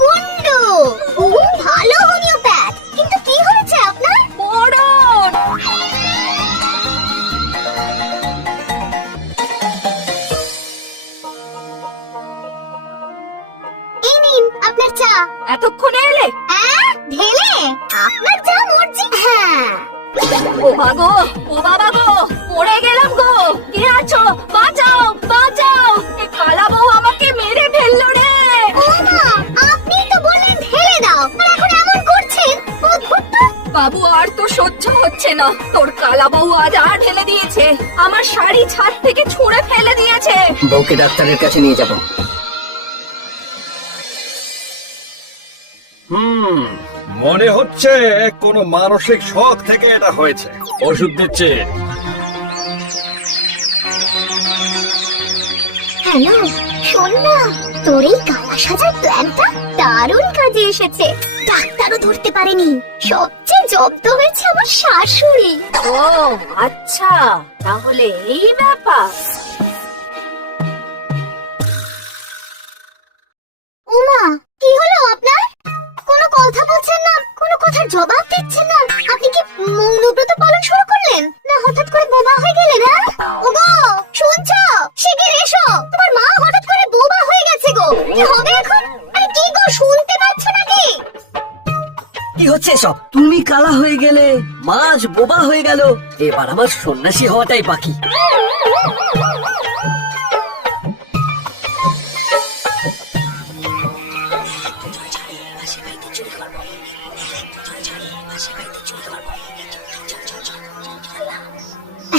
কুন্ডু খুব ভালো হোমিওপ্যাথ, কিন্তু কি হয়েছে আপনার? মরণ! এই নিন আপনার চা। এতক্ষণে এলে? ঢেলে আপনার চা মর্জি। হ্যাঁ, ও মাগো, ও বাবা গো, পড়ে গেলাম গো। কে আছো? বাঁচাও, বাঁচাও! এ কালা বউ আমাকে মেরে ফেললো রে। ও মা, আপনি তো বললেন ঢেলে দাও, আর এখন এমন করছেন। অদ্ভুত তো। বাবু, আর তো সহ্য হচ্ছে না। তোর কালা বউ আজ আর ঢেলে দিয়েছে, আমার শাড়ি ছাদ থেকে ছুঁড়ে ফেলে দিয়েছে। বউকে ডাক্তারের কাছে নিয়ে যাব। মনে হচ্ছে কোনো মানসিক শক থেকে এটা হয়েছে। ওষুধ দিচ্ছে। হ্যালো, শোন না, তোর এই কালা সাজার প্ল্যানটা দারুণ কাজে এসেছে। ডাক্তারও ধরতে পারেনি, সবচেয়ে জব্দ হয়েছে আমার শাশুড়ি। ও আচ্ছা, তাহলে এই ব্যাপার। ওমা, কি হলো আপনার? কোনো কথা বলছেন না, কোনো কথার জবাব দিচ্ছেন না। আপনি কি মৌনব্রত পালন শুরু করলেন, না হঠাৎ করে বোবা হয়ে গেলেন? ওগো, শুনছো? শিগগির এসো, তোমার মা হঠাৎ করে বোবা হয়ে গেছে গো। কি হবে এখন? আরে কি গো, শুনতে পাচ্ছ নাকি? কি হচ্ছে সব? তুমি কালা হয়ে গেলে, মাছ বোবা হয়ে গেল, এবার আমার সন্ন্যাসী হওয়াটাই বাকি।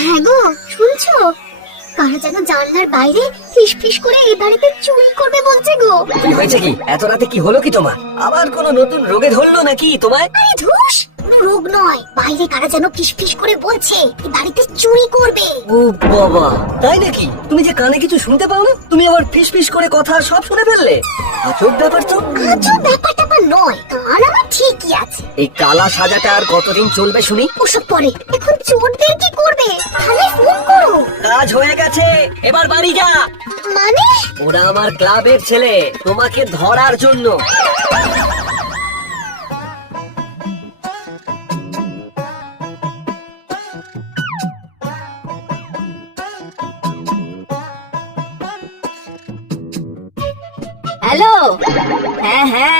হ্যাঁ গো, শুনছো? কারা যেন জানলার বাইরে ফিস ফিস করে এই বাড়িতে চুরি করবে বলছে গো। কি হয়েছে কি? এত রাতে কি হলো কি তোমার? আবার কোনো নতুন রোগে ধরলো নাকি তোমায়? আরে ধুস, কোনো রোগ নয়, বাইরে কারা যেন ফিস ফিস করে বলছে এই বাড়িতে চুরি করবে। ও বাবা, তাই নাকি? তুমি যে কানে কিছু শুনতে পাও না, তুমি আবার ফিস ফিস করে কথা সব শুনে ফেললে। আজব ব্যাপার তো। আজব ব্যাপারটা নয়, কান আমার ঠিকই আছে। এই কালা সাজাটা আর কতদিন চলবে শুনি? ওসব পরে, এখন চোরদের কি করবে? তাহলে ফোন করো। কাজ হয়ে গেছে, এবার বাড়ি যা। মানে? ওরা আমার ক্লাবের ছেলে, তোমাকে ধরার জন্য। হ্যালো, হ্যাঁ হ্যাঁ